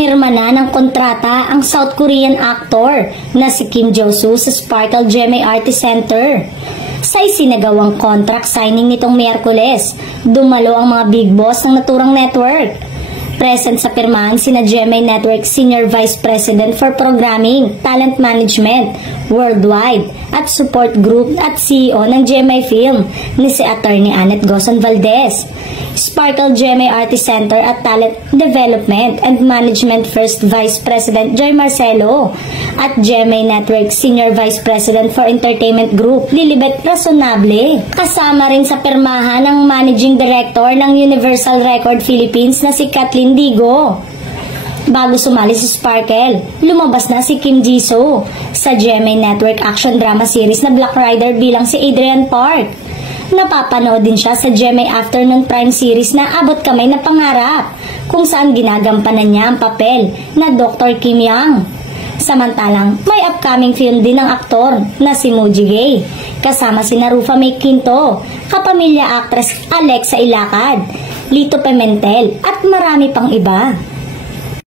Pumirma na ng kontrata ang South Korean actor na si Kim Jo-soo sa Sparkle GMA Artist Center. Sa isinagawang contract signing nitong Miyerkules, dumalo ang mga big boss ng naturang network. Present sa pirmahan sina GMA Network Senior Vice President for Programming, Talent Management, Worldwide at Support Group at CEO ng GMA Film ni si Attorney Annette Gozon Valdez. Sparkle GMA Artist Center at Talent Development and Management First Vice President Joy Marcelo at GMA Network Senior Vice President for Entertainment Group Lilibet Razonable. Kasama rin sa pirmahan ang Managing Director ng Universal Record Philippines na si Kathleen Digo. Bago sumali sa Sparkle, lumabas na si Kim Ji-soo sa GMA Network action drama series na Black Rider bilang si Adrian Park. Napapanood din siya sa GMA Afternoon Prime series na Abot Kamay na Pangarap, kung saan ginagampanan niya ang papel na Dr. Kim Yang. Samantalang, may upcoming film din ng aktor na si Muji Gay, kasama si Rufa May Quinto, kapamilya actress Alexa Ilacad, Lito Pimentel at marami pang iba.